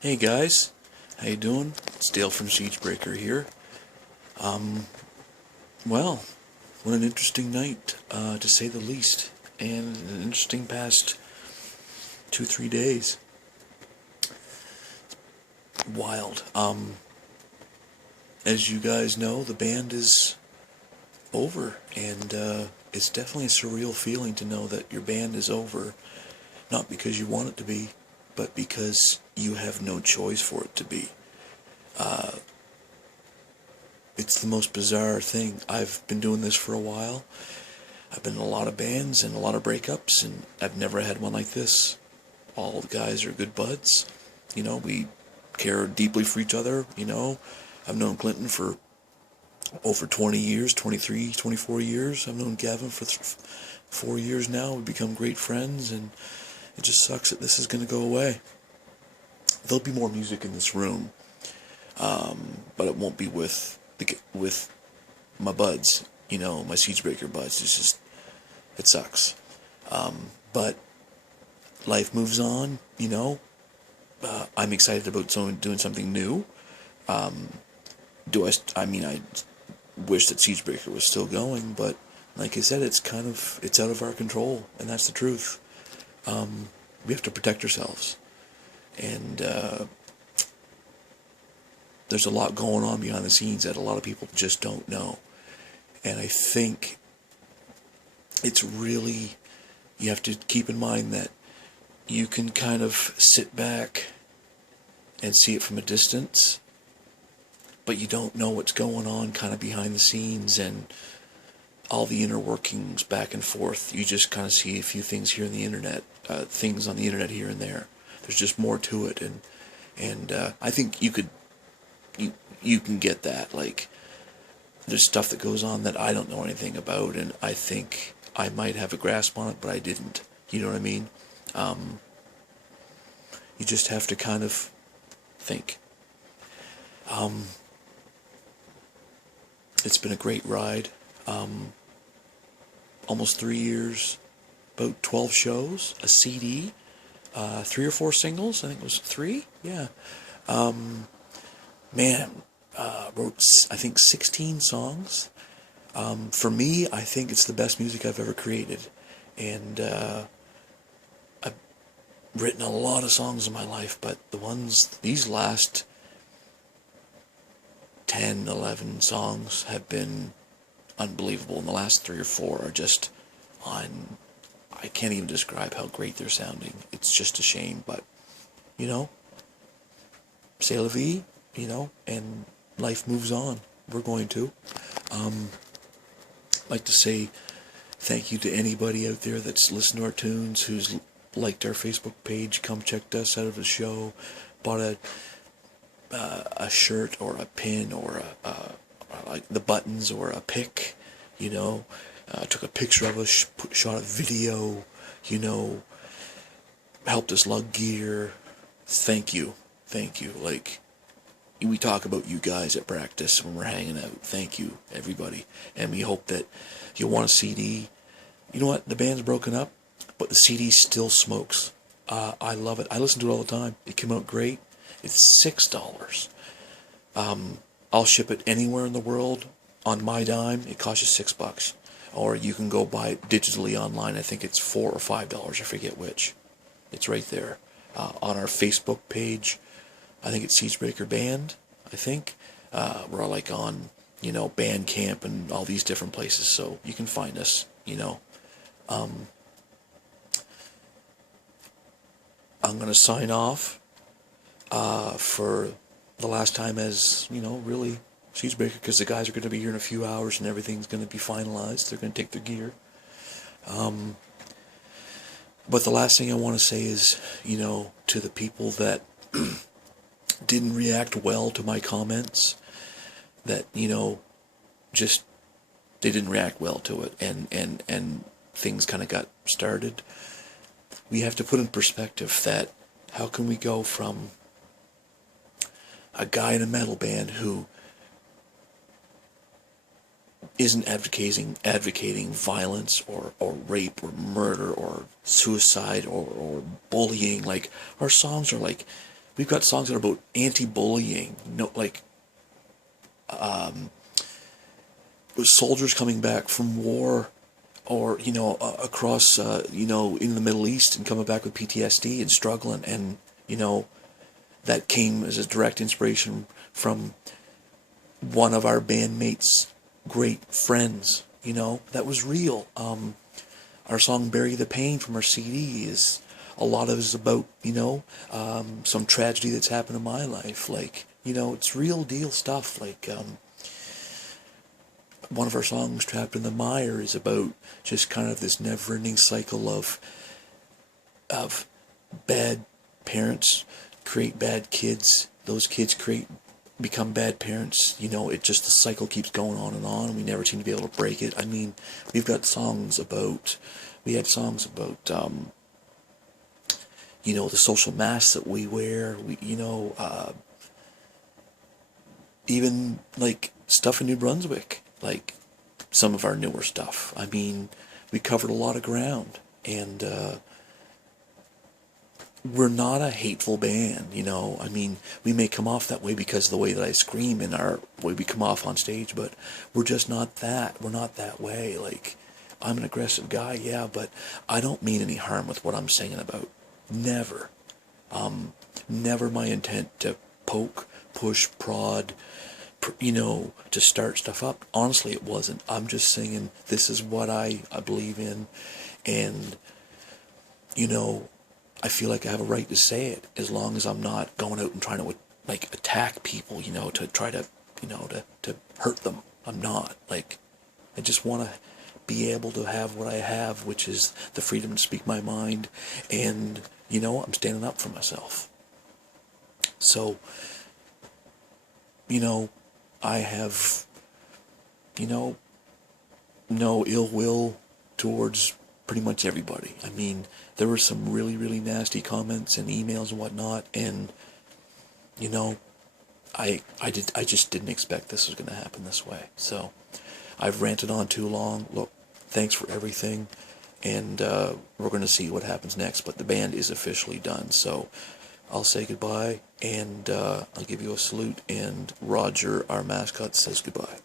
Hey guys, how you doing? It's Dale from SIEGEBREAKER here. Well, what an interesting night, to say the least, and an interesting past 2-3 days. Wild. As you guys know, the band is over, and it's definitely a surreal feeling to know that your band is over, not because you want it to be, but because you have no choice for it to be. It's the most bizarre thing. I've been doing this for a while. I've been in a lot of bands and a lot of breakups, and I've never had one like this. All the guys are good buds. We care deeply for each other. I've known Clinton for over 20 years, 23, 24 years. I've known Gavin for 4 years now. We've become great friends, and it just sucks that this is going to go away. There'll be more music in this room, but it won't be with my buds, my SIEGEBREAKER buds. It sucks. But life moves on, I'm excited about doing something new. I wish that SIEGEBREAKER was still going, but like I said, it's out of our control, and that's the truth. We have to protect ourselves. And there's a lot going on behind the scenes that a lot of people just don't know. And I think you have to keep in mind that you can kind of sit back and see it from a distance, but you don't know what's going on kind of behind the scenes and all the inner workings back and forth. You just kind of see a few things here on the internet, things on the internet here and there. There's just more to it, and I think you can get that. Like, there's stuff that goes on that I don't know anything about, and I think I might have a grasp on it, but I didn't. You know what I mean? You just have to kind of think. It's been a great ride. Almost 3 years, about 12 shows, a CD, 3 or 4 singles. I think it was 3. Yeah. Wrote, I think, 16 songs. For me, I think it's the best music I've ever created. And I've written a lot of songs in my life, but these last 10, 11 songs have been unbelievable. And the last 3 or 4 are just I can't even describe how great they're sounding. It's just a shame, but, c'est la vie, and life moves on. We're going to. I'd like to say thank you to anybody out there that's listened to our tunes, who's liked our Facebook page, come checked us out of the show, bought a shirt or a pin or like the buttons or a pic, took a picture of us, shot a video, helped us lug gear. Thank you. Like, we talk about you guys at practice when we're hanging out. Thank you, everybody. And we hope that you'll want a CD. You know what? The band's broken up, but the CD still smokes. I love it. I listen to it all the time. It came out great. It's $6. I'll ship it anywhere in the world on my dime. It costs you $6. Or you can go buy it digitally online. I think it's $4 or $5. I forget which. It's right there. On our Facebook page, I think it's SIEGEBREAKER Band, I think. We're like on, Bandcamp and all these different places, so you can find us, I'm going to sign off for the last time as, really SIEGEBREAKER, because the guys are going to be here in a few hours and everything's going to be finalized. They're going to take their gear. But the last thing I want to say is, to the people that didn't react well to my comments, that, just, they didn't react well to it, and things kind of got started. We have to put in perspective that how can we go from a guy in a metal band who isn't advocating violence or rape or murder or suicide or bullying. Like, our songs are like, we've got songs that are about anti-bullying, no, like soldiers coming back from war, or across in the Middle East and coming back with PTSD and struggling, and that came as a direct inspiration from one of our bandmates' great friends. That was real. Our song "Bury the Pain" from our CD is, a lot of it is about some tragedy that's happened in my life. Like, it's real deal stuff. Like, one of our songs, "Trapped in the Mire," is about just kind of this never-ending cycle of bad parents create bad kids. Those kids become bad parents. It just, the cycle keeps going on, and we never seem to be able to break it. I mean, we had songs about the social masks that we wear. Even like stuff in New Brunswick, like some of our newer stuff. I mean, we covered a lot of ground, and we're not a hateful band, I mean, we may come off that way because of the way that I scream and our way we come off on stage, but we're just not that. We're not that way. Like, I'm an aggressive guy, yeah, but I don't mean any harm with what I'm singing about. Never. Never my intent to poke, push, prod, to start stuff up. Honestly, it wasn't. I'm just singing, this is what I believe in, and, I feel like I have a right to say it, as long as I'm not going out and trying to, like, attack people, to try to, to hurt them. I'm not. Like, I just want to be able to have what I have, which is the freedom to speak my mind, and, I'm standing up for myself. So, I have, no ill will towards pretty much everybody. I mean, there were some really, really nasty comments and emails and whatnot, and, I just didn't expect this was going to happen this way. So, I've ranted on too long. Look, thanks for everything, and we're going to see what happens next, but the band is officially done, so I'll say goodbye, and I'll give you a salute, and Roger, our mascot, says goodbye.